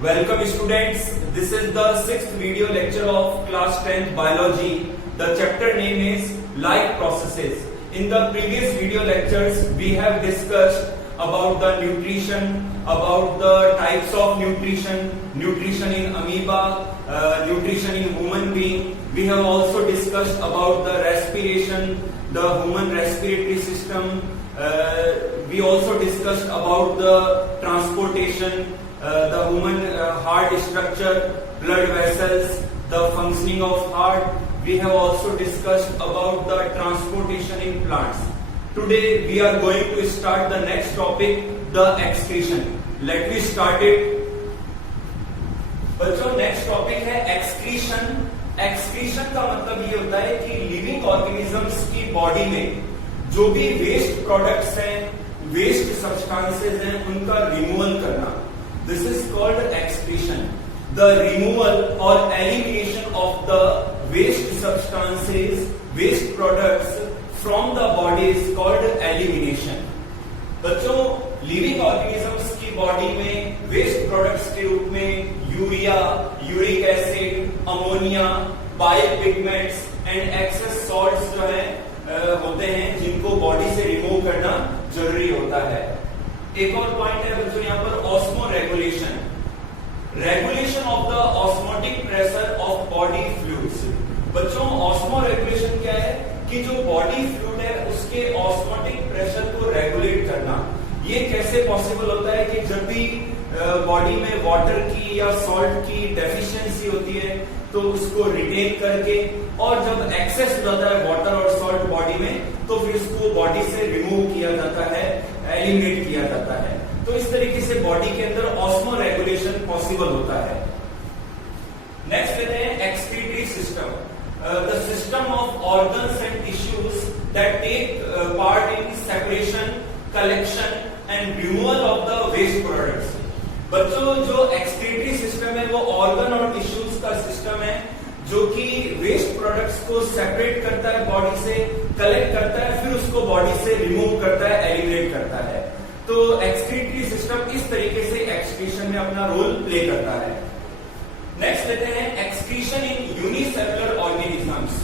Welcome students, this is the 6th video lecture of class 10th biology. The chapter name is life processes. In the previous video lectures we have discussed about the nutrition, about the types of nutrition, nutrition in amoeba, nutrition in human being. We have also discussed about the respiration, the human respiratory system. We also discussed about the transportation, the human heart structure, blood vessels, the functioning of heart. We have also discussed about the transportation in plants. Today we are going to start the next topic, the excretion. Let me start it. बच्चों next topic है excretion. Excretion का मतलब ये होता है कि living organisms की body में जो भी वेस्ट प्रोडक्ट्स हैं, वेस्ट सब्सटेंसेस हैं, उनका रिमूवल करना. This is called excretion. The removal or elimination of the waste substances, waste products from the body is called elimination. बच्चों लिविंग ऑर्गेनिजम्स की बॉडी में वेस्ट प्रोडक्ट्स के रूप में urea, uric acid, ammonia, bile pigments and excess salts जो है होते हैं, जिनको बॉडी से रिमूव करना जरूरी होता है. एक और पॉइंट है बच्चों यहाँ पर osmo regulation. Regulation of the osmotic pressure of body fluids. बच्चों ऑस्मो रेगुलेशन क्या है कि जो बॉडी फ्लूइड है उसके ऑस्मोटिक प्रेशर को रेगुलेट करना. ये कैसे पॉसिबल होता है कि जब भी बॉडी में वाटर की या सॉल्ट की डेफिशिएंसी होती है तो उसको रिटेन करके, और जब एक्सेस हो जाता है वाटर और सॉल्ट बॉडी में तो फिर उसको बॉडी से रिमूव किया जाता है, एलिमिनेट किया जाता है. तो इस तरीके से बॉडी के अंदर ऑस्मो रेगुलेशन पॉसिबल होता है. नेक्स्ट लेते हैं excretory system. The system of organs and tissues that take part in separation, collection and removal of the waste products. बच्चों जो एक्सक्रीटरी सिस्टम है वो ऑर्गन और टिश्यूज का सिस्टम है जो कि वेस्ट प्रोडक्ट्स को सेपरेट करता है, बॉडी से कलेक्ट करता है, फिर उसको बॉडी से रिमूव करता है, एलिमिनेट करता है. तो एक्सक्रीटरी सिस्टम इस तरीके से एक्सक्रीशन में अपना रोल प्ले करता है. नेक्स्ट लेते हैं एक्सक्रीशन इन यूनिसेलुलर ऑर्गेनिजम्स.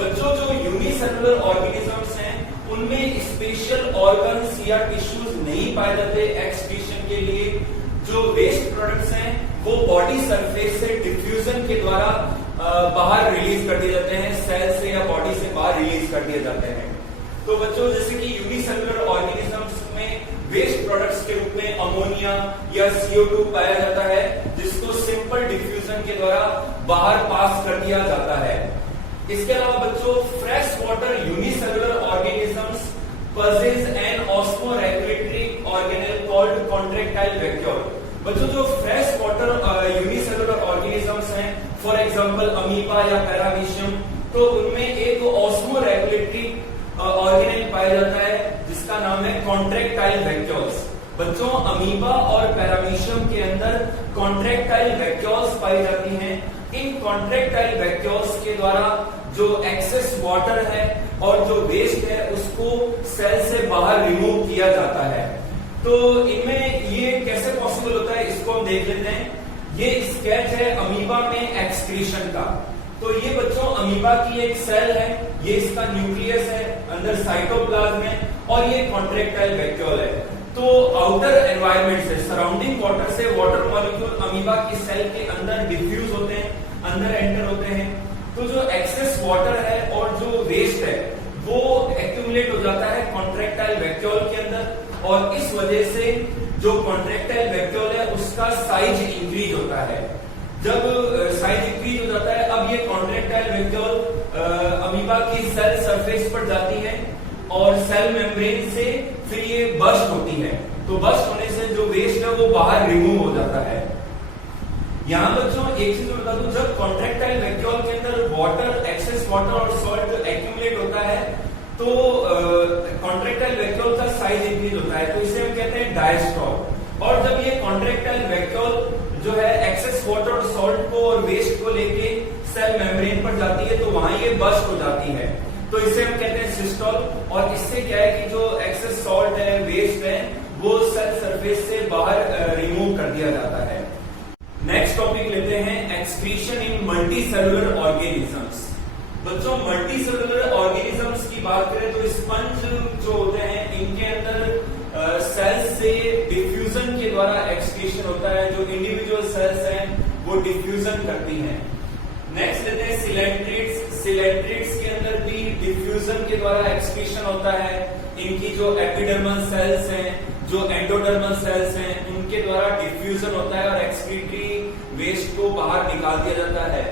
बच्चों जो यूनिसेलुलर ऑर्गेनिजम्स हैं उनमें स्पेशल ऑर्गन्स या टिश्यूज नहीं पाए जाते एक्सक्रीशन के लिए. जो वेस्ट प्रोडक्ट्स हैं वो बॉडी सरफेस से डिफ्यूजन के द्वारा बाहर रिलीज कर दिए जाते हैं, सेल से या बॉडी से बाहर रिलीज कर दिए जाते हैं. तो बच्चों जैसे कि यूनिसेलुलर ऑर्गेनिजम्स में वेस्ट प्रोडक्ट्स के रूप में अमोनिया या CO2 पाया जाता है, जिसको सिंपल डिफ्यूजन के द्वारा बाहर पास कर दिया जाता है. इसके अलावा बच्चों fresh water unicellular organisms possess an osmoregulatory organelle called contractile vacuole. बच्चों जो फ्रेश वाटर यूनिसेलुलर ऑर्गेनिजम्स हैं, फॉर एग्जांपल अमीबा या पैरामीशियम, तो उनमें एक ऑस्मो रेगुलेटरी ऑर्गेनेल पाया जाता है जिसका नाम है कॉन्ट्रैक्टाइल वैक्यूल्स. बच्चों अमीबा और पैरामीशियम के अंदर कॉन्ट्रैक्टाइल वैक्यूल्स पाई जाती हैं. इन कॉन्ट्रैक्टाइल वैक्यूल्स के द्वारा जो एक्सेस वाटर है और जो वेस्ट है उसको सेल से बाहर रिमूव किया जाता है. तो इनमें ये कैसे पॉसिबल होता है इसको हम देख लेते हैं. ये स्केच है अमीबा में एक्सक्रीशन का. तो ये बच्चों अमीबा की एक सेल है, ये इसका न्यूक्लियस है, अंदर साइटोप्लाज्म है, और ये कॉन्ट्रैक्टाइल वैक्यूल है. तो आउटर एनवायरनमेंट से, सराउंडिंग वाटर से वाटर मॉलिक्यूल अमीबा की सेल के अंदर डिफ्यूज होते हैं, अंदर एंटर होते हैं. तो जो एक्सेस वाटर है और जो वेस्ट है वो एक्यूमुलेट हो जाता है कॉन्ट्रैक्टाइल वैक्यूल के अंदर, और इस वजह से जो कॉन्ट्रैक्टाइल वैक्यूल है उसका साइज इंक्रीज होता है. जब साइज इंक्रीज हो जाता है, अब ये कॉन्ट्रैक्टाइल वैक्यूल अमीबा की सेल सरफेस पर जाती है और सेल मेम्ब्रेन से फिर ये बर्स्ट होती है. तो बर्स्ट होने से जो वेस्ट है वो बाहर रिमूव हो जाता है. यहाँ बच्चों एक चीज बता दूं, जब कॉन्ट्रैक्टाइल वैक्यूल के अंदर वाटर, एक्सेस वाटर और सॉल्ट एक्यूमुलेट होता है तो कॉन्ट्रैक्टाइल वैक्यूल का साइज इंक्रीज होता है, तो इसे हम कहते हैं डायस्ट्रॉल. और जब ये कॉन्ट्रैक्टाइल वैक्यूल जो है एक्सेस वाटर और सॉल्ट को और वेस्ट को लेके सेल मेम्ब्रेन पर जाती है तो वहां ये बर्स्ट हो जाती है. तो इसे हम कहते हैं सिस्टोल. और इससे क्या है कि जो एक्सेस सॉल्ट है, वेस्ट है, वो सेल सरफेस से बाहर रिमूव कर दिया जाता है. एक्सक्रीशन इन मल्टीसेलुलर ऑर्गेनिजम्स। बच्चों मल्टीसेलुलर ऑर्गेनिजम्स की बात करें तो स्पंज जो होते हैं इनके अंदर सेल्स से डिफ्यूजन के द्वारा एक्सक्रीशन होता है। जो इंडिविजुअल सेल्स हैं वो डिफ्यूजन करती हैं। नेक्स्ट लेते हैं सिलेंट्रेट्स। सिलेंट्रेट्स के अंदर भी डिफ्यूजन के द्वारा एक्सक्रीशन होता है। इनकी जो एपिडर्मल सेल्स हैं, जो एंडोडर्मल सेल्स हैं, उनके द्वारा डिफ्यूजन होता है और एक्सक्रीटरी वेस्ट को बाहर निकाल दिया जाता है।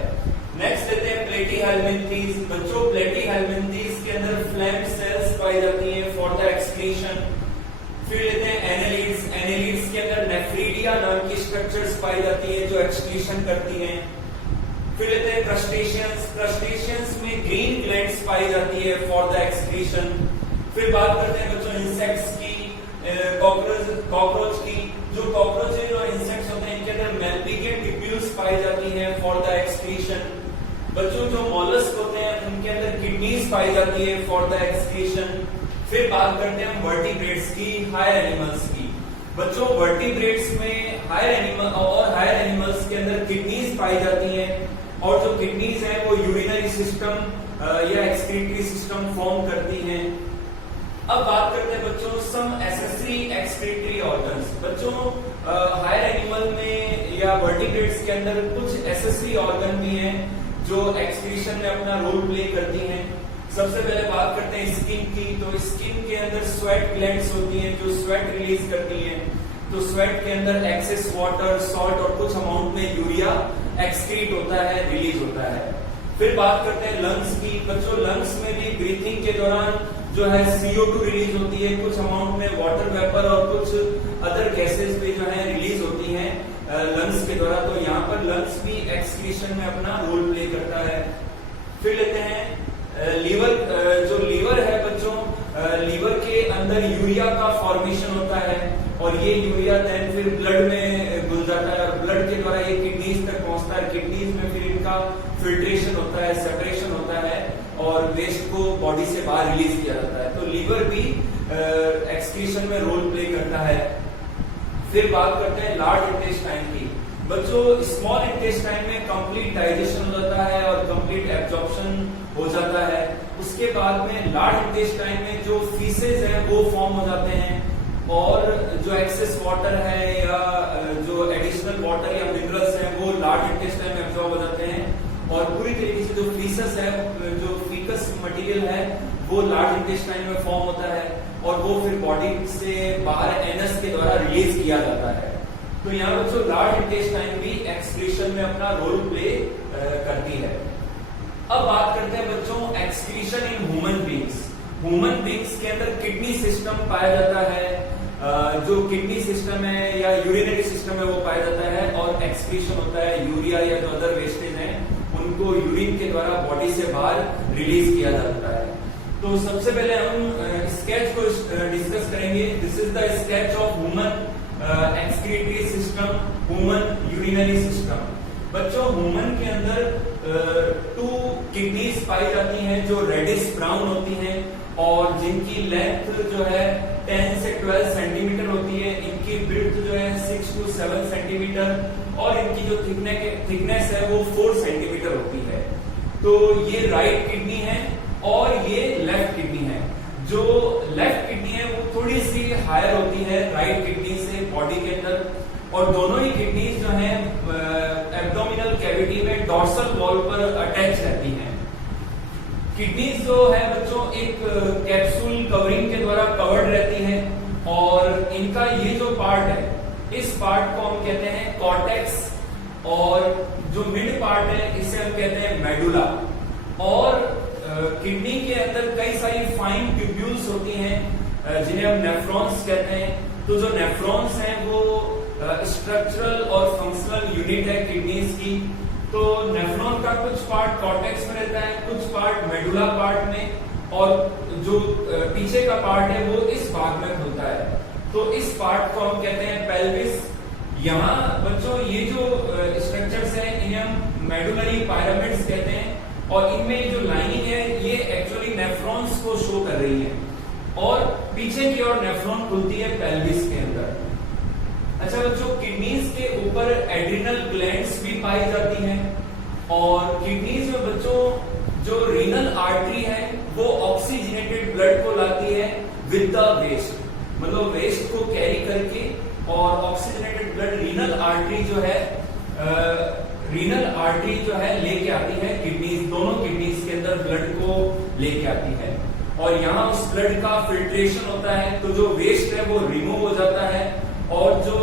नेक्स्ट लेते हैं प्लेटीहेल्मिन्थीज। बच्चों प्लेटीहेल्मिन्थीज के अंदर फ्लैम सेल्स पाई जाती हैं फॉर द एक्सक्रीशन। फिर लेते हैं एनेलिड्स। एनेलिड्स के अंदर नेफ्रीडिया नाम की स्ट्रक्चर्स पाई जाती है जो एक्सक्रीशन करती हैं। फिर लेते हैं क्रस्टेशियंस। क्रस्टेशियंस में ग्रीन ग्लैंड्स पाई जाती है फॉर द एक्सक्रीशन। फिर बात करते हैं बच्चों इंसेक्ट्स की, कॉकरोच की। जो कॉकरोचेज और इंसेक्ट्स होते हैं इनके अंदर मैल्पिगियन टिप्यूल्स पाई जाती हैं फॉर द एक्सक्रीशन। बच्चों जो मॉलस्क होते हैं उनके अंदर किडनीज पाई जाती है फॉर द एक्सक्रीशन। फिर बात करते हैं वर्टिब्रेट्स की, हायर एनिमल्स की। बच्चों वर्टिब्रेट्स में हायर एनिमल्स के अंदर किडनीज पाई जाती हैं और जो किडनीज हैं वो यूरिनरी सिस्टम या एक्सक्रीटरी सिस्टम फॉर्म करती हैं। अब बात करते हैं बच्चों सम एसेसरी एक्सक्रीटरी ऑर्गन्स। बच्चों हायर एनिमल में या वर्टिब्रेट्स के अंदर कुछ एसेसरी ऑर्गन भी हैं जो एक्सक्रीशन में अपना रोल प्ले करती हैं। सबसे पहले बात करते हैं स्किन की। तो स्किन के अंदर स्वेट ग्लैंड्स होती हैं जो स्वेट रिलीज करती हैं। तो स्वेट के अंदर एक्सेस वाटर, सॉल्ट और कुछ अमाउंट में यूरिया एक्सक्रीट होता है, रिलीज होता है। फिर बात करते हैं लंग्स की। बच्चों लंग्स में भी ब्रीथिंग के दौरान जो है CO2 रिलीज होती है, कुछ अमाउंट में वाटर वेपर और कुछ अदर गैसेस भी जो है रिलीज होती हैं लंग्स के द्वारा। तो यहाँ पर लंग्स भी एक्सक्रीशन में अपना रोल प्ले करता है। फिर लेते हैं लीवर। जो लीवर है बच्चों, लीवर के अंदर यूरिया का फॉर्मेशन होता है और ये यूरिया देन फिर ब्लड में घुल जाता है और ब्लड के द्वारा ये किडनीज तक पहुंचता है। किडनीज में फिर इनका फिल्ट्रेशन होता है, सेपरेशन होता है और वेस्ट को बॉडी से बाहर रिलीज किया जाता है। तो लीवर भी एक्सक्रीशन में रोल प्ले करता है। फिर बात करते हैं लार्ज इंटेस्टाइन की। बच्चों स्मॉल इंटेस्टाइन में कंप्लीट डाइजेशन हो जाता है और कंप्लीट एब्जॉर्प्शन हो जाता है। उसके बाद में लार्ज इंटेस्टाइन में जो फीसेज है वो फॉर्म हो जाते हैं और जो एक्सेस वाटर है या जो एडिशनल वाटर या मिनरल्स हैं वो लार्ज इंटेस्टाइन में एब्जॉर्ब हो जाते हैं और पूरी तरीके से जो फीसस है, जो फीकस मटेरियल है वो लार्ज इंटेस्टाइन में फॉर्म होता है और वो फिर बॉडी से बाहर एनस के द्वारा रिलीज किया जाता है। तो यहाँ बच्चों लार्ज इंटेस्टाइन भी एक्सक्रीशन में अपना रोल प्ले करती है। अब बात करते हैं बच्चों excretion in human beings. Human beings के अंदर किडनी सिस्टम पाया जाता है। जो किडनी सिस्टम है या यूरिनरी सिस्टम है वो पाया जाता है और एक्सक्रीशन होता है। यूरिया या जो अदर वेस्टेज हैं उनको यूरिन के द्वारा बॉडी से बाहर रिलीज किया जाता है। तो सबसे पहले हम स्केच को डिस्कस करेंगे। This is the sketch of human excretory system, human urinary system. बच्चों ह्यूमन के अंदर 2 किडनीज पाई जाती हैं जो रेडिश ब्राउन होती हैं और जिनकी लेंथ जो है 10 से 12 सेंटीमीटर होती है। इनकी विड्थ जो है 6 to 7 सेंटीमीटर और इनकी जो थिकनेस है वो 4 सेंटीमीटर होती है। तो ये राइट किडनी है और ये लेफ्ट किडनी है। जो लेफ्ट किडनी है वो थोड़ी सी हायर होती है राइट किडनी से बॉडी के अंदर और दोनों ही किडनीज जो है एब्डोमिनल कैविटी में डॉर्सल वॉल पर अटैच रहती हैं। किडनीज जो है बच्चों एक कैप्सूल कवरिंग के द्वारा कवर्ड रहती है और इनका ये जो पार्ट है इस पार्ट को हम कहते हैं कॉर्टेक्स और जो मिड पार्ट है इसे हम कहते हैं मेडुला। और किडनी के अंदर कई सारी फाइन ट्यूब्यूल्स होती हैं जिन्हें हम नेफ्रॉन्स कहते हैं। तो जो नेफ्रॉन्स हैं वो स्ट्रक्चरल और फंक्शनल यूनिट है किडनीज की। तो नेफ्रॉन का कुछ पार्ट कॉर्टेक्स में रहता है, कुछ पार्ट मेडुला पार्ट में और जो पीछे का पार्ट है वो इस भाग में खुलता है। तो इस पार्ट को हम कहते हैं पेल्विस। यहाँ बच्चों ये जो स्ट्रक्चर्स हैं इन्हें हम मेडुलरी पिरामिड्स कहते हैं और इनमें जो लाइनिंग है ये एक्चुअली नेफ्रॉन्स को शो कर रही है और पीछे की ओर नेफ्रॉन खुलती है पेल्विस के अंदर। अच्छा बच्चों किडनीज के ऊपर एड्रिनल ग्लैंड्स भी पाई जाती हैं। और किडनीज में बच्चों जो रीनल आर्टरी है वो ऑक्सीजनेटेड ब्लड को लाती है विद द वेस्ट, मतलब वेस्ट को कैरी करके, और ऑक्सीजनेटेड ब्लड रीनल आर्टरी जो है लेके आती है किडनीज, दोनों किडनीज के अंदर ब्लड को लेके आती है। और यहाँ उस ब्लड का फिल्ट्रेशन होता है, तो जो वेस्ट है वो रिमूव हो जाता है, और जो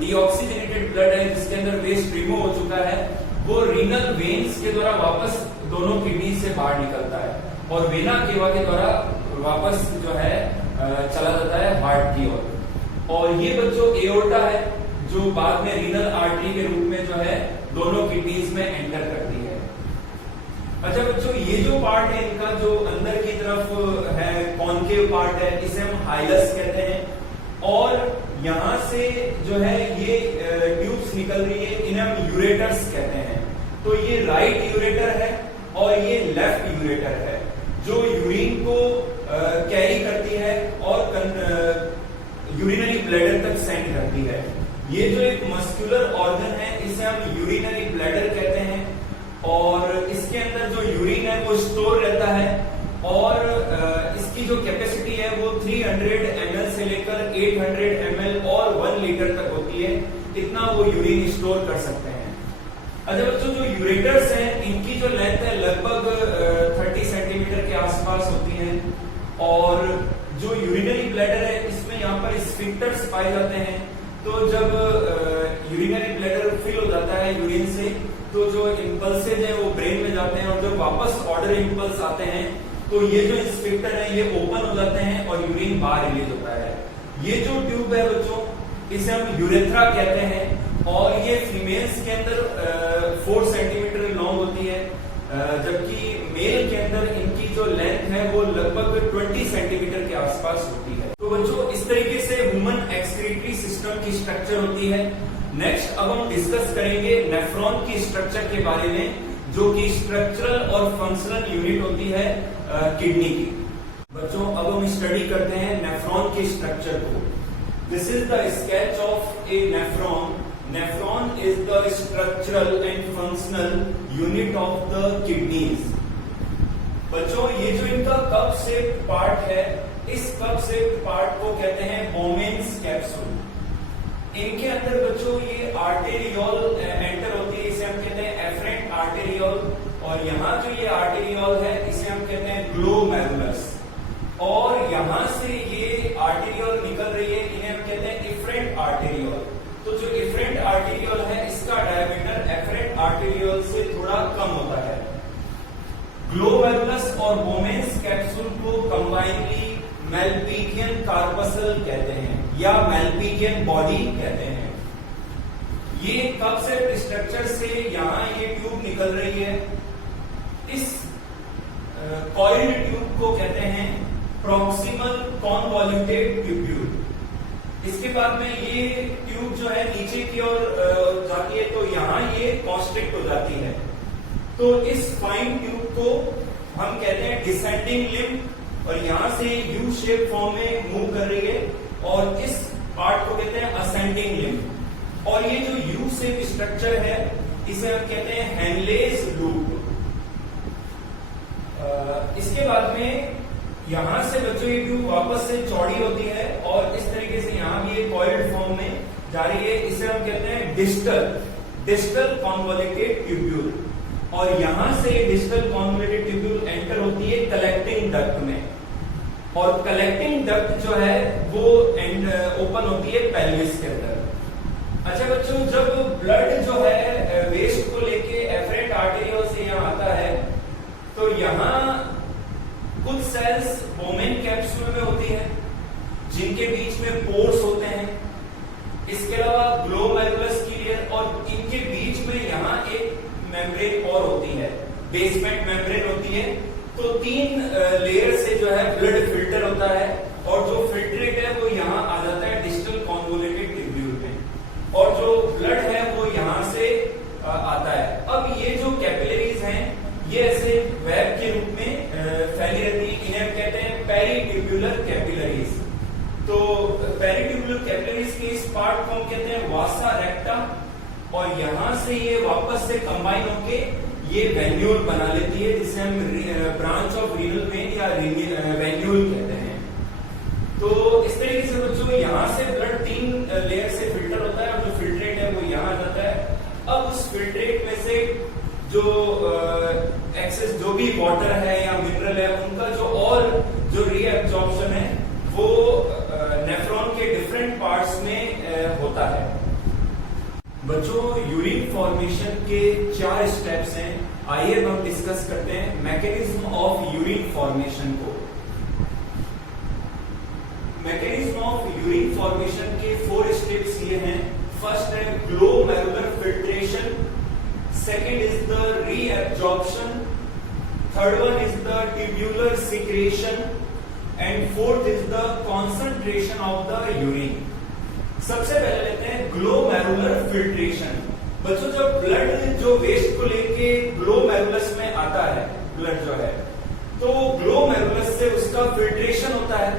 डीऑक्सीजनेटेड ब्लड है जिसके अंदर वेस्ट रिमूव हो चुका है वो रीनल वेन्स के द्वारा वापस दोनों किडनी से बाहर निकलता है, और वेना केवा के द्वारा वापस जो है चला जाता है हार्ट की ओर। और ये बच्चों एओर्टा है जो बाद में रीनल आर्टरी के रूप में जो है दोनों किडनीज में एंटर करती है। अच्छा बच्चों, ये जो पार्ट है इनका जो अंदर की तरफ है कॉन्केव पार्ट है, इसे हम हाइलस कहते हैं। और यहां से जो है ये ट्यूब्स निकल रही है, इन्हें हम यूरेटर्स कहते हैं। तो ये राइट यूरेटर है और ये लेफ्ट यूरेटर है जो यूरिन को कैरी करती है और यूरिनरी ब्लैडर तक सेंड करती है। ये जो एक मस्कुलर ऑर्गन है इसे हम यूरिनरी ब्लैडर कहते हैं, और इसके अंदर जो यूरिन है वो स्टोर रहता है, और इसकी जो कैपेसिटी है वो 300 ml से लेकर 800 ml और 1 लीटर तक होती है, इतना वो यूरिन स्टोर कर सकते हैं। अच्छा बच्चों, जो यूरेटर्स हैं इनकी जो लेंथ है लगभग 30 सेंटीमीटर के आसपास होती है, और जो यूरिनरी ब्लैडर है इसमें यहाँ पर स्फिंक्टर्स पाए जाते हैं। तो जब यूरिनरी ब्लैडर फिल हो जाता है यूरिन से, तो जो इंपल्सेज है वो ब्रेन में जाते हैं, और जब वापस ऑर्डर इंपल्स आते हैं तो ये जो स्फिंक्टर है ये ओपन हो जाते हैं और यूरिन बाहर रिलीज होता है। ये जो ट्यूब है बच्चों इसे हम यूरेथ्रा कहते हैं, और ये फीमेल्स के अंदर 4 सेंटीमीटर लॉन्ग होती है, जबकि मेल के अंदर इनकी जो लेंथ है वो लगभग 20 सेंटीमीटर के आसपास होती है। तो बच्चों इस तरीके से ह्यूमन एक्सक्रीटरी सिस्टम की स्ट्रक्चर होती है। नेक्स्ट अब हम डिस्कस करेंगे नेफ्रॉन की स्ट्रक्चर के बारे में, जो कि स्ट्रक्चरल और फंक्शनल यूनिट होती है किडनी की। बच्चों अब हम स्टडी करते हैं नेफ्रॉन के स्ट्रक्चर को। This is the sketch of A nephron. Nephron is the structural and functional unit of the kidneys. बच्चों ये जो इनका कप शेप्ड पार्ट है, इस कप शेप्ड पार्ट को कहते हैं बोमेन्स कैप्सूल। इनके अंदर बच्चों ये आर्टेरियोल एंटर होती है, इसे हम कहते हैं एफरेंट आर्टेरियोल, और यहाँ जो ये आर्टेरियोल है इसे हम कहते हैं ग्लोमेरुलस, और यहाँ से ये आर्टेरियोल निकल रही है, इन्हें हम कहते हैं इफरेंट आर्टेरियोल। तो जो इफरेंट आर्टेरियोल है इसका डायमीटर एफरेंट आर्टेरियोल से थोड़ा कम होता है। ग्लोमेरुलस और बोमेन्स कैप्सूल को कंबाइनली मेल्पिगियन कार्पसल कहते हैं या मेल्पिगियन बॉडी कहते हैं। ये कप शेप्ड स्ट्रक्चर से यहाँ ये ट्यूब निकल रही है, इस कॉइल्ड ट्यूब को कहते हैं प्रॉक्सिमल कॉन्वॉल्यूटेड ट्यूब्यूल। इसके बाद में ये ट्यूब जो है नीचे की ओर जाती है, तो यहाँ ये कॉन्स्ट्रिक्ट हो जाती है। तो इस फाइन ट्यूब को हम कहते हैं डिसेंडिंग लिम्ब, और यहां से यू शेप फॉर्म में मूव कर रही है, और इस पार्ट को कहते हैं असेंडिंग लिम्ब। और ये जो यू शेप स्ट्रक्चर है इसे हम कहते हैं हेनलेज लूप। इसके बाद में यहां से बच्चों ये ट्यूब वापस से चौड़ी होती है, और इस तरीके से यहां भी ये कॉइल्ड फॉर्म में जा रही है, इसे हम कहते हैं डिस्टल कॉन्वॉल्यूटेड ट्यूब्यूल। और यहां से डिस्टल कॉन्वॉल्यूटेड ट्यूब्यूल एंटर होती है कलेक्टिंग डक्ट में, और कलेक्टिंग डक्ट जो है वो ओपन होती है पेल्विस के अंदर। अच्छा बच्चों, जब ब्लड जो है वेस्ट को लेके एफरेंट आर्टेरियोल से यहाँ आता है, तो यहाँ कुछ सेल्स बोमेन कैप्सूल में होती है जिनके बीच में पोर्स होते हैं। इसके अलावा ग्लोमेरुलस की लेयर, और इनके बीच में यहाँ एक मेम्ब्रेन और होती है, बेसमेंट मेम्ब्रेन होती है। तो 3 लेयर से जो है ब्लड फिल्टर होता है, और जो फिल्ट्रेट है वो यहाँ आ जाता है डिस्टल कॉन्वॉल्यूटेड ट्यूब्यूल में, और जो ब्लड है वो यहाँ से आता है। अब ये जो कैपिलरीज हैं ये ऐसे वेब के रूप में फैली रहती है, इन्हें कहते हैं पेरिट्यूबुलर कैपिलरीज। तो पेरिट्यूबुलर कैपिलरीज के इस पार्ट को हम कहते हैं वासा रेक्टा, और यहां से ये वापस से कंबाइन होके ये वेन्यूल बना लेती है, जिसे हम ब्रांच ऑफ रीनल वेन या वेन्यूल कहते हैं। तो इस तरीके से बच्चों यहाँ से ब्लड 3 लेयर से फिल्टर होता है और जो फिल्ट्रेट है वो यहाँ आ जाता है। अब उस फिल्ट्रेट में से जो एक्सेस जो भी वाटर है या मिनरल है उनका जो और जो रीएब्जॉर्प्शन है वो नेफ्रॉन के डिफरेंट पार्ट्स में होता है। बच्चों यूरिन फॉर्मेशन के 4 स्टेप्स हैं, आइए हम डिस्कस करते हैं मैकेनिज्म ऑफ यूरिन फॉर्मेशन को। मैकेनिज्म ऑफ यूरिन फॉर्मेशन के 4 स्टेप्स ये हैं। फर्स्ट है glomerular filtration, second is the reabsorption, third one is the tubular secretion and fourth is the concentration of the urine. सबसे पहले लेते हैं ग्लोमेरुलर फिल्ट्रेशन। बच्चों जब ब्लड जो वेस्ट को लेके ग्लोमेरुलस में आता है, ब्लड जो है, तो ग्लोमेरुलस से उसका फिल्ट्रेशन होता है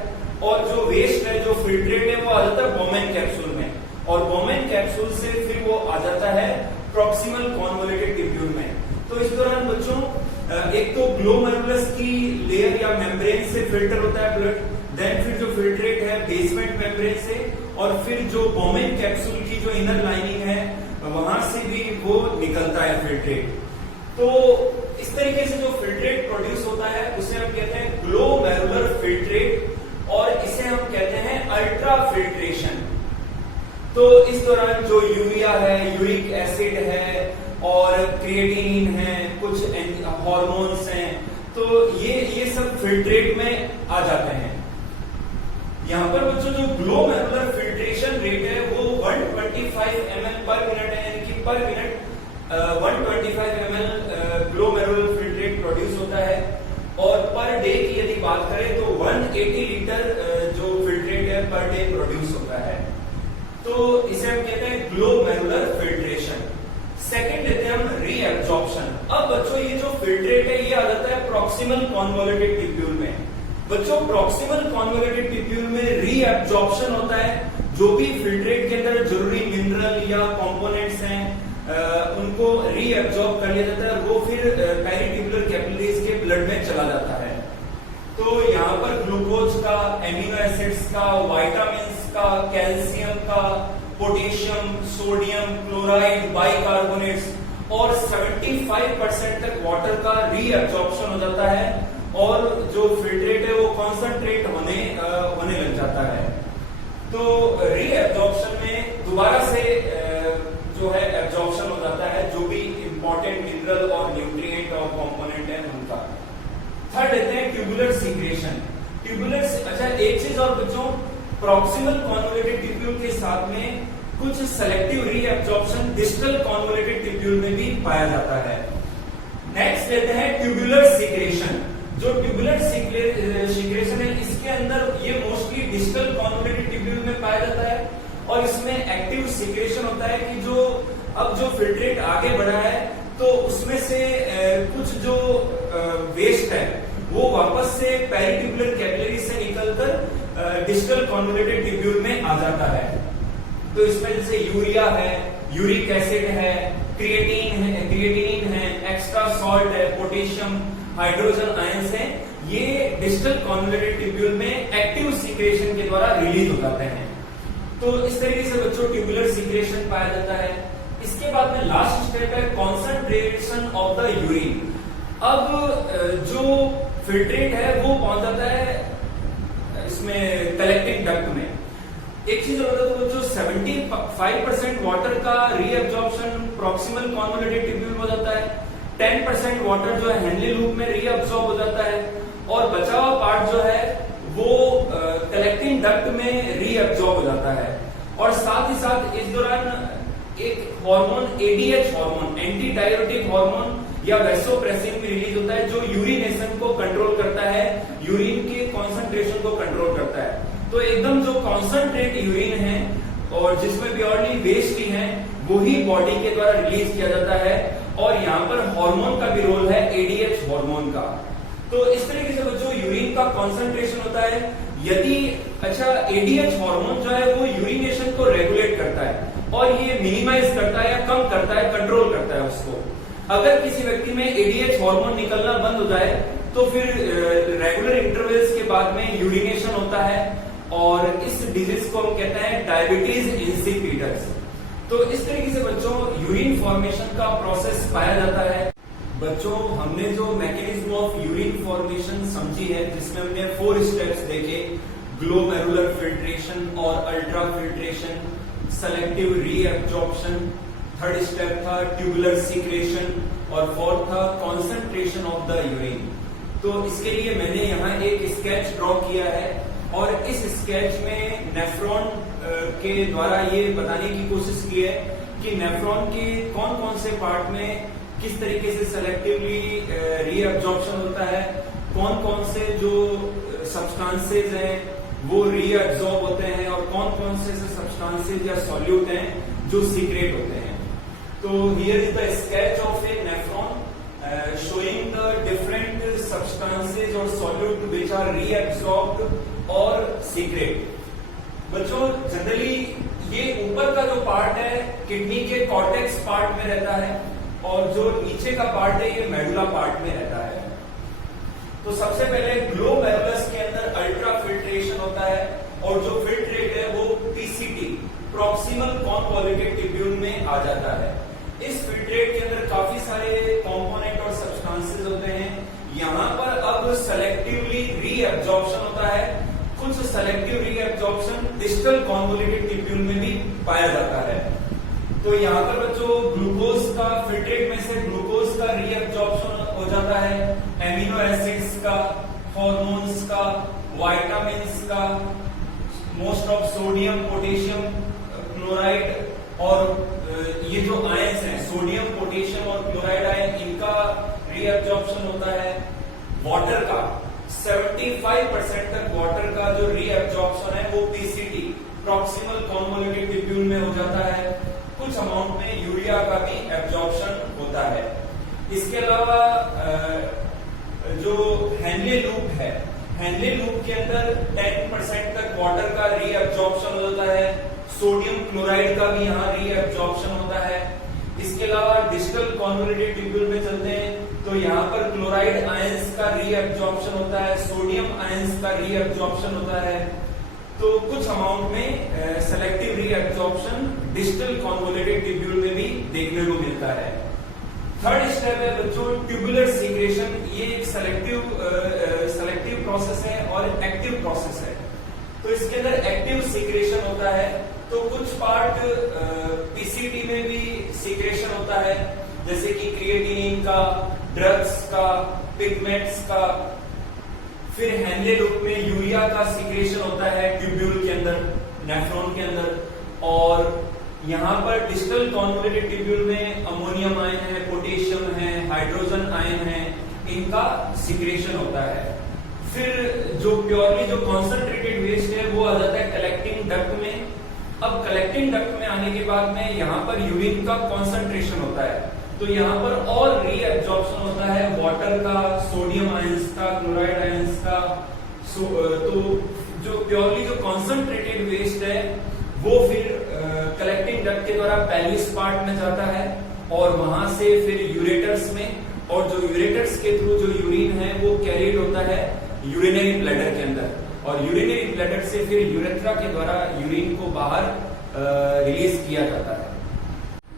और जो वेस्ट है जो फिल्ट्रेट है वो आ जाता है बोमेन कैप्सूल में, और बोमेन कैप्सूल से फिर वो आ जाता है प्रॉक्सिमल कॉन्वोल्यूटेड ट्यूब्यूल में। तो इस दौरान बच्चों एक तो ग्लोमेरुलस की लेयर या मेम्ब्रेन से फिल्टर होता है ब्लड, देन फिर जो फिल्ट्रेट है बेसमेंट मेम्ब्रेन से, और फिर जो बोमेन कैप्सूल की जो इनर लाइनिंग है वहां से भी वो निकलता है फिल्ट्रेट। तो इस तरीके से जो फिल्ट्रेट प्रोड्यूस होता है उसे हम कहते हैं ग्लोमेरुलर फिल्ट्रेट, और इसे हम कहते हैं अल्ट्रा फिल्ट्रेशन। तो इस दौरान जो यूरिया है, यूरिक एसिड है और क्रिएटिनिन है, कुछ हार्मोन्स हैं, तो ये सब फिल्ट्रेट में आ जाते हैं। यहाँ पर बच्चों जो ग्लोमेरुलर फिल्ट्रेशन रेट है वो 125 ml पर मिनट है, यानी कि पर minute 125 ml glomerular filtrate produce होता है। और पर डे की यदि बात करें तो 180 लीटर जो फिल्ट्रेट है पर डे प्रोड्यूस होता है। तो इसे हम कहते हैं ग्लोमेरुलर फिल्ट्रेशन। सेकंड लेते हैं हम रीएब्जॉर्प्शन। अब बच्चों ये जो फिल्ट्रेट है ये आ जाता है प्रॉक्सिमल कॉन्वोल्यूटेड ट्यूब्यूल में। बच्चों प्रॉक्सिमल कॉन्वोल्यूटेड ट्यूब्यूल में रीएब्जॉर्प्शन होता है, जो भी फिल्ट्रेट के अंदर जरूरी मिनरल या कंपोनेंट्स हैं उनको रीएब्जॉर्ब कर लिया जाता है, वो फिर पेरिट्यूबुलर कैपिलरीज के ब्लड में चला जाता है। तो यहाँ पर ग्लूकोज का, एमिनो एसिड्स का, विटामिन्स का, कैल्शियम का, पोटेशियम, सोडियम, क्लोराइड, बाइकार्बोनेट्स और 75% तक वाटर का रीएब्जॉर्प्शन हो जाता है और जो फिल्ट्रेट है वो कॉन्सेंट्रेट होने लग जाता है। तो रीएब्जॉर्प्शन में दोबारा से जो है एब्जॉर्प्शन हो जाता है जो भी इंपॉर्टेंट मिनरल और न्यूट्रिएंट और कंपोनेंट है उनका। थर्ड लेते हैं ट्यूबुलर सिक्रेशन। ट्यूबुलर, अच्छा एक चीज और बच्चों, प्रॉक्सिमल कॉन्वोल्यूटेड ट्यूब्यूल के साथ में कुछ selective reabsorption distal convoluted tubule में भी पाया जाता है। नेक्स्ट लेते हैं ट्यूबुलर सिक्रेशन। जो ट्यूबुलर सिक्रेशन है इसके अंदर ये मोस्टली डिस्टल कॉन्वोल्यूटेड ट्यूब्यूल में पाया जाता है और इसमें एक्टिव सिक्रेशन होता है कि जो अब जो फिल्ट्रेट आगे बढ़ा है तो उसमें से कुछ जो वेस्ट है वो वापस से पेरिट्यूबुलर कैपिलरी से निकलकर डिस्टल कॉन्वोल्यूटेड ट्यूब्यूल में आ जाता है। तो इसमें जैसे यूरिया है, यूरिक एसिड है, क्रिएटिनिन है, एक्स्ट्रा सॉल्ट है, पोटेशियम, हाइड्रोजन आयंस हैं, ये डिस्टल कॉन्वोल्यूटेड ट्यूब्यूल में एक्टिव सिक्रेशन के द्वारा रिलीज हो जाते हैं। तो इस तरीके से बच्चों ट्यूबुलर सिक्रेशन पाया जाता है। इसके बाद में लास्ट स्टेप है कॉन्सेंट्रेशन ऑफ द यूरिन। अब जो फिल्ट्रेट है वो पहुंच जाता है इसमें कलेक्टिंग डक्ट में। एक चीज बता दो, जो 75% वाटर का रीएब्जॉर्प्शन प्रॉक्सिमल कॉन्वोल्यूटेड ट्यूब्यूल हो जाता है, 10% वाटर जो है हेनली लूप में रीअब्सॉर्ब हो जाता है और बचा हुआ पार्ट जो है वो कलेक्टिंग डक्ट में रीअब्सॉर्ब हो जाता है। और साथ ही साथ इस दौरान एक hormone ADH hormone, anti diuretic hormone या वैसोप्रेसिन भी रिलीज होता है जो यूरिनेशन को कंट्रोल करता है, यूरिन के कॉन्सेंट्रेशन को कंट्रोल करता है। तो एकदम जो कॉन्सेंट्रेट यूरिन है और जिसमें प्योरली वेस्ट ही है वो ही बॉडी के द्वारा रिलीज किया जाता है और यहाँ पर हार्मोन का भी रोल है, एडीएच हार्मोन का। तो इस तरीके से बच्चों यूरिन का कॉन्सेंट्रेशन होता है। यदि अच्छा एडीएच हार्मोन जो है वो यूरिनेशन को रेगुलेट करता है और ये मिनिमाइज करता है या कम अगर किसी व्यक्ति में एडीएच हार्मोन निकलना बंद हो जाए तो फिर रेगुलर इंटरवल्स के बाद में यूरिनेशन होता है और इस डिजीज को हम कहते हैं डायबिटीज इंसिपिडस। तो इस तरीके से बच्चों यूरिन फॉर्मेशन का प्रोसेस पाया जाता है। बच्चों हमने जो मैकेनिज्म ऑफ यूरिन फॉर्मेशन समझी है जिसमें हमने 4 स्टेप्स देखे, ग्लोमेरुलर फिल्ट्रेशन और ultra filtration, selective reabsorption, third step था ट्यूबुलर सीक्रेशन और फोर्थ था कॉन्सेंट्रेशन ऑफ द यूरिन। तो इसके लिए मैंने यहाँ एक स्केच ड्रॉ किया है और इस स्केच में नेफ्रॉन के द्वारा ये बताने की कोशिश की है कि नेफ्रॉन के कौन कौन से पार्ट में किस तरीके से सेलेक्टिवली रीअब्जॉर्प्शन होता है, कौन कौन से जो सब्सटेंसेज हैं वो रीअब्जॉर्ब होते हैं और कौन कौन से सब्सटेंसेज या सॉल्यूट हैं जो सीक्रेट होते हैं। तो here is the sketch of A nephron showing the different substances or solute which are reabsorbed or secrete। बच्चों जनरली ये ऊपर का जो पार्ट है किडनी के कॉर्टेक्स पार्ट में रहता है और जो नीचे का पार्ट है ये मेडुला पार्ट में रहता है। तो सबसे पहले ग्लोमेरुलस के अंदर अल्ट्रा फिल्ट्रेशन होता है और जो फिल्ट्रेट है वो पीसीटी प्रॉक्सिमल कॉन्वोल्यूटेड ट्यूब्यूल में आ जाता है। इस फिल्ट्रेट के अंदर काफी सारे कंपोनेंट और सब्सटेंसेस होते हैं। यहाँ पर अब सेलेक्टिवली रीअब्जॉर्प्शन होता है। कुछ selective reabsorption distal convoluted tubule में भी पाया जाता है। तो यहाँ पर बच्चों ग्लूकोज का फिल्ट्रेट में से ग्लूकोज का रीअब्जॉर्प्शन हो जाता है, एमिनो एसिड्स का, हार्मोन्स का, विटामिन्स का, most of sodium potassium chloride और ये जो आयंस हैं सोडियम पोटेशियम और क्लोराइड आयन इनका रीअब्जॉर्प्शन होता है। वाटर का 75% तक वाटर का जो रीअब्जॉर्प्शन है वो पीसीटी प्रॉक्सिमल कॉन्वोल्यूटेड ट्यूब्यूल में हो जाता है। कुछ अमाउंट में यूरिया का भी एब्जॉर्प्शन होता है। इसके अलावा जो हेनले लूप है, हेनले लूप के अंदर 10% तक वाटर का रीअब्जॉर्प्शन हो जाता है। सोडियम क्लोराइड का भी यहाँ रीअब्जॉर्प्शन होता है। इसके अलावा डिस्टल कॉन्वोल्यूटेड ट्यूब्यूल में चलते हैं तो यहाँ पर क्लोराइड आयंस का रीअब्जॉर्प्शन होता है, सोडियम आयंस का रीअब्जॉर्प्शन होता है। तो कुछ अमाउंट में selective reabsorption distal convoluted tubule में भी देखने को मिलता है। थर्ड स्टेप है बच्चों ट्यूबुलर सीक्रेशन। ये एक सेलेक्टिव प्रोसेस है और एक्टिव प्रोसेस है। तो इसके अंदर एक्टिव सीक्रेशन होता है। तो कुछ पार्ट पीसीटी में भी सीक्रेशन होता है जैसे कि क्रिएटिनिन का, ड्रग्स का, पिगमेंट्स का। फिर हेनले लूप में यूरिया का सीक्रेशन होता है ट्यूब्यूल के अंदर, नेफ्रॉन के अंदर। और यहाँ पर डिस्टल कॉन्वोल्यूटेड ट्यूब्यूल में अमोनियम आयन है, पोटेशियम है, हाइड्रोजन आयन है, इनका सीक्रेशन होता है। फिर जो प्योरली जो कॉन्सेंट्रेटेड वेस्ट है वो आ जाता है कलेक्टिंग डक्ट में। अब कलेक्टिंग डक्ट में आने के बाद में यहाँ पर यूरिन का कॉन्सेंट्रेशन होता है तो यहाँ पर और रीअब्जॉर्प्शन होता है वाटर का, सोडियम आयंस का, क्लोराइड आयंस का। तो जो प्योरली जो कॉन्सेंट्रेटेड वेस्ट है वो फिर कलेक्टिंग डक्ट के द्वारा पेल्विस पार्ट में जाता है और वहां से फिर यूरेटर्स में, और जो यूरेटर्स के थ्रू जो यूरिन है वो कैरिड होता है यूरिनरी ब्लैडर के अंदर और यूरिनरी ब्लैडर से फिर यूरेथ्रा के द्वारा यूरिन को बाहर रिलीज किया जाता है।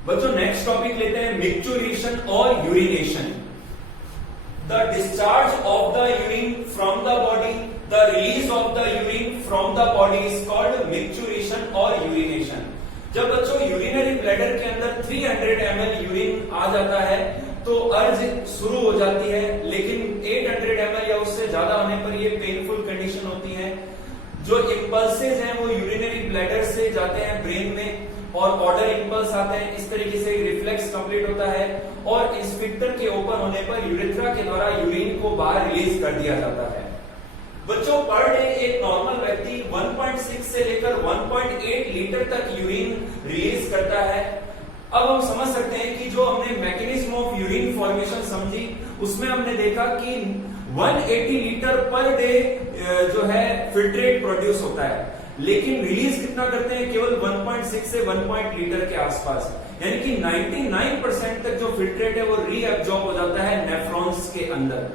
बच्चों नेक्स्ट टॉपिक लेते हैं मिक्चुरेशन और urination. The discharge of the urine from the body, the release of the urine from the body is called micturition और यूरिनेशन। जब बच्चों यूरिनरी ब्लैडर के अंदर 300 ml यूरिन आ जाता है तो अर्ज शुरू हो जाती है, लेकिन 800 ml या उससे ज्यादा आने पर ये पेनफुल कंडीशन होती है। जो इंपल्सेज हैं वो यूरिनरी ब्लैडर से जाते हैं ब्रेन में और ऑर्डर इंपल्स आते हैं। इस तरीके से रिफ्लेक्स कंप्लीट होता है और स्फिंक्टर के ओपन होने पर यूरेथ्रा के द्वारा यूरिन को बाहर रिलीज कर दिया जाता है। बच्चों पर डे एक नॉर्मल व्यक्ति 1.6 से लेकर 1.8 लीटर तक यूरिन रिलीज करता है। अब हम समझ सकते हैं कि जो हमने मैकेनिज्म ऑफ यूरिन फॉर्मेशन समझी उसमें हमने देखा कि 180 लीटर पर डे जो है फिल्ट्रेट प्रोड्यूस होता है, लेकिन रिलीज कितना करते हैं केवल 1.6 से 1 लीटर के आसपास। यानी कि 99% तक जो फिल्ट्रेट है वो रीअब्जॉर्ब हो जाता है नेफ्रॉन्स के अंदर।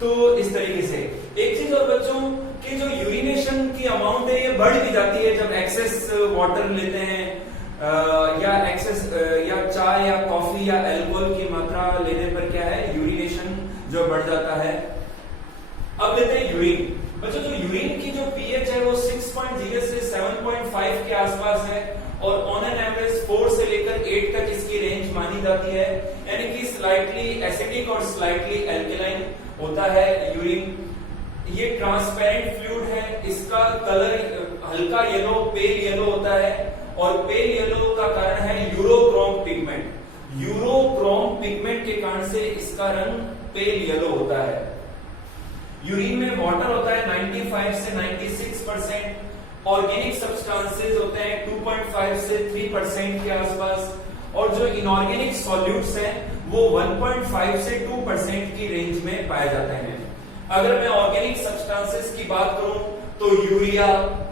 तो इस तरीके से एक चीज और बच्चों कि जो यूरिनेशन की अमाउंट है ये बढ़ भी जाती है जब एक्सेस वाटर लेते हैं या एक्सेस या चाय या कॉफी या अल्कोहल की मात्रा लेने पर क्या है यूरिनेशन जो बढ़ जाता है। अब लेते हैं यूरिन। बच्चों जो यूरिन की जो पीएच है वो 6.0 से 7.5 के आसपास है और ऑन एन एवरेज 4 से लेकर 8 तक इसकी रेंज मानी जाती है, यानी कि स्लाइटली एसिडिक और स्लाइटली एल्कलाइन होता है यूरिन। ये ट्रांसपेरेंट फ्लूइड है, इसका कलर हल्का येलो पेल येलो होता है और पेल येलो का कारण है यूरोक्रोम पिगमेंट। यूरोक्रोम पिगमेंट के कारण से इसका रंग पेल येलो होता है। यूरिन में वाटर होता है 95 से 96%, ऑर्गेनिक सब्सटेंसेस होते हैं 2.5 से 3% के आसपास और जो इनऑर्गेनिक सॉल्यूट्स हैं वो 1.5 से 2% की रेंज में पाए जाते हैं। अगर मैं ऑर्गेनिक सब्सटेंसेस की बात करूं तो urea,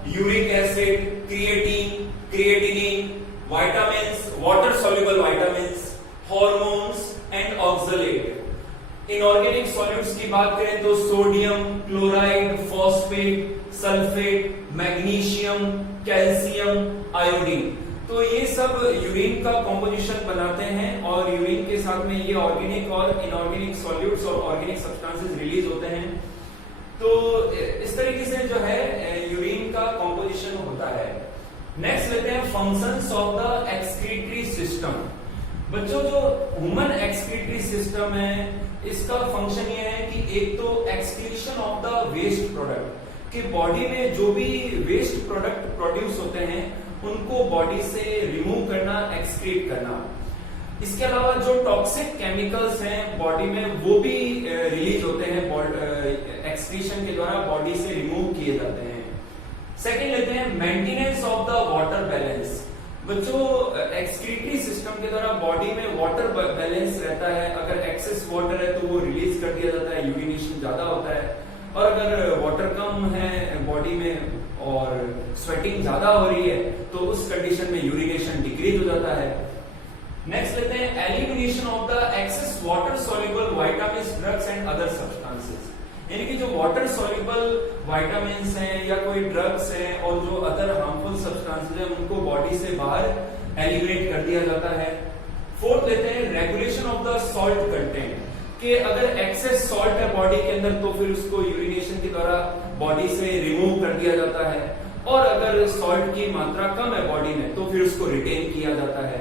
uric acid, creatine, creatinine, vitamins, water soluble vitamins, hormones and oxalate. Inorganic solutes की बात करें तो sodium, chloride, phosphate, sulphate, magnesium, calcium, iodine. तो ये सब यूरिन का कॉम्पोजिशन बनाते हैं और यूरिन के साथ में ये ऑर्गेनिक और इनऑर्गेनिक सॉल्यूट्स और ऑर्गेनिक सब्सटेंसेस रिलीज होते हैं। तो इस तरीके से जो है यूरिन का कॉम्पोजिशन होता है। नेक्स्ट लेते हैं functions of the excretory system. बच्चों जो ह्यूमन एक्सक्रीटरी सिस्टम है इसका फंक्शन ये है कि एक तो excretion of the waste product कि बॉडी में जो भी वेस्ट प्रोडक्ट प्रोड्यूस होते हैं उनको बॉडी से रिमूव करना, एक्सक्रीट करना। इसके अलावा जो टॉक्सिक केमिकल्स हैं बॉडी में वो भी रिलीज होते हैं एक्सक्रीशन के द्वारा बॉडी से रिमूव किए जाते हैं। सेकेंड लेते हैं maintenance of the water balance. बच्चों एक्सक्रीटरी सिस्टम के द्वारा बॉडी में वाटर बैलेंस रहता है। अगर एक्सेस वाटर है तो वो रिलीज कर दिया जाता है, यूरिनेशन ज्यादा होता है, और अगर वाटर कम है बॉडी में और स्वेटिंग ज्यादा हो रही है तो उस कंडीशन में यूरिनेशन डिक्रीज हो जाता है। नेक्स्ट लेते हैं elimination of the excess water soluble vitamins, drugs and other substances. यानी कि जो वाटर सॉल्युबल विटामिन्स हैं या कोई ड्रग्स हैं और जो अदर हार्मफुल सब्सटेंसेस हैं उनको बॉडी से बाहर एलिमिनेट कर दिया जाता है। फोर्थ लेते हैं regulation of the salt content कि अगर एक्सेस सॉल्ट है बॉडी के अंदर तो फिर उसको यूरिनेशन के द्वारा बॉडी से रिमूव कर दिया जाता है, और अगर सॉल्ट की मात्रा कम है बॉडी में तो फिर उसको रिटेन किया जाता है।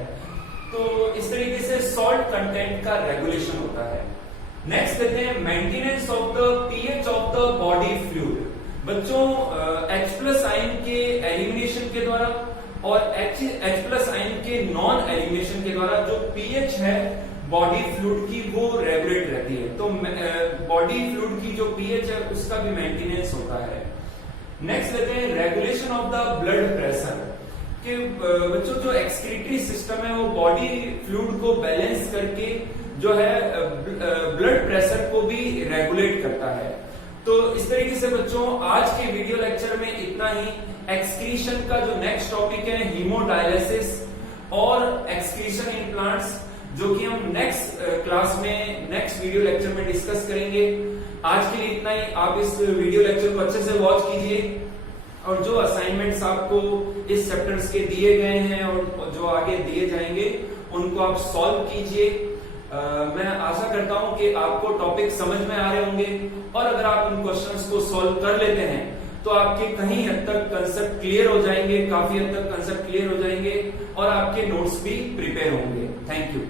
तो इस तरीके से सॉल्ट कंटेंट का रेगुलेशन होता है। नेक्स्ट लेते हैं maintenance of the pH of the body fluid. बच्चों H+ आयन के एलिमिनेशन के द्वारा और H+ आयन के नॉन एलिमिनेशन के द्वारा जो पीएच है बॉडी फ्लूइड की वो रेगुलेट रहती है। तो बॉडी फ्लूइड की जो पीएच है उसका भी मेंटेनेंस होता है। नेक्स्ट लेते हैं regulation of the blood pressure कि बच्चों जो एक्सक्रीटरी सिस्टम है वो बॉडी फ्लूइड को बैलेंस करके जो है ब्लड प्रेशर को भी रेगुलेट करता है। तो इस तरीके से बच्चों आज के वीडियो लेक्चर में इतना ही। एक्सक्रीशन का जो नेक्स्ट टॉपिक है हीमोडायलिसिस और एक्सक्रीशन इन प्लांट्स, जो कि हम नेक्स्ट क्लास में नेक्स्ट वीडियो लेक्चर में डिस्कस करेंगे। आज के लिए इतना ही। आप इस वीडियो लेक्चर को अच्छे से वॉच कीजिए और जो असाइनमेंट्स आपको इस चैप्टर्स के दिए गए हैं और जो आगे दिए जाएंगे उनको आप सॉल्व कीजिए। मैं आशा करता हूं कि आपको टॉपिक समझ में आ रहे होंगे, और अगर आप उन क्वेश्चंस को सॉल्व कर लेते हैं तो आपके कहीं हद तक कंसेप्ट क्लियर हो जाएंगे, काफी हद तक कंसेप्ट क्लियर हो जाएंगे और आपके नोट्स भी प्रिपेयर होंगे। Thank you.